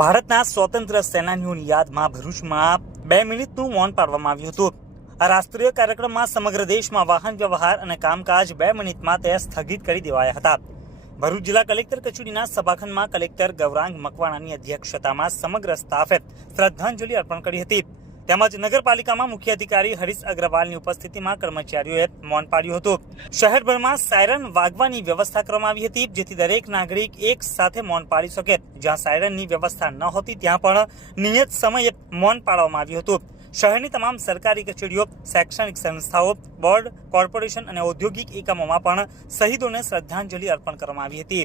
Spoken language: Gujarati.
ભારતના સ્વતંત્ર સેનાનીઓની યાદમાં ભરૂચમાં બે મિનિટનું મૌન પાડવામાં આવ્યું હતું. આ રાષ્ટ્રીય કાર્યક્રમમાં સમગ્ર દેશમાં વાહન વ્યવહાર અને કામકાજ બે મિનિટમાં તે સ્થગિત કરી દેવાયા હતા. ભરૂચ જિલ્લા કલેક્ટર કચેરીના સભાખંડમાં કલેક્ટર ગૌરાંગ મકવાણાની અધ્યક્ષતામાં સમગ્ર સ્ટાફે શ્રદ્ધાંજલિ અર્પણ કરી હતી. તેમજ નગરપાલિકામાં મુખ્ય અધિકારી હરીશ અગ્રવાલની ઉપસ્થિતિમાં કર્મચારીઓએ મૌન પાડ્યું હતું. શહેરભરમાં સાયરન વાગવાની વ્યવસ્થા કરવામાં આવી હતી, જેથી દરેક નાગરિક એક સાથે મૌન પાડી શકે. જ્યાં સાયરનની વ્યવસ્થા ન હતી, ત્યાં પણ નિયત સમયે મૌન પાડવામાં આવ્યું હતું. શહેરની તમામ સરકારી કચેરીઓ, શૈક્ષણિક સંસ્થાઓ, બોર્ડ, કોર્પોરેશન અને ઔદ્યોગિક એકમોમાં પણ શહીદોને શ્રદ્ધાંજલિ અર્પણ કરવામાં આવી હતી.